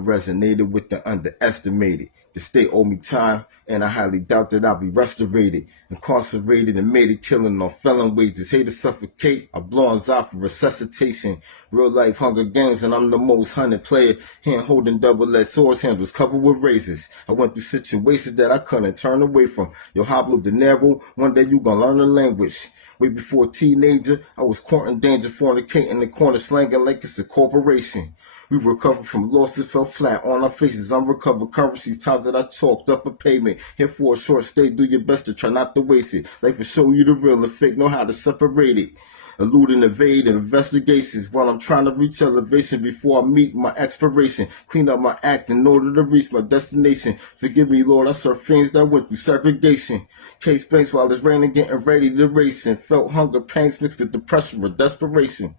resonated with the underestimated. The state owed me time, and I highly doubt that I'll be restorated. Incarcerated and made it, killing on felon wages. Hate to suffocate, I blow on for resuscitation. Real life Hunger Games, and I'm the most hunted player. Hand holding double-edged swords, handles covered with razors. I went through situations that I couldn't turn away from. Yo, Hablo de Nero, one day you gonna learn the language. Way before a teenager, I was courting danger, fornicating in the corner, slanging like it's a corporation. We recovered from losses, fell flat on our faces. Unrecovered currencies, times that I chalked up a payment. Here for a short stay, do your best to try not to waste it. Life will show you the real and fake, know how to separate it. Elude and evade investigations while I'm trying to reach elevation before I meet my expiration. Clean up my act in order to reach my destination. Forgive me, Lord, I serve fiends that went through segregation. Case banks while it's raining, getting ready to race, and felt hunger, pains mixed with the pressure of desperation.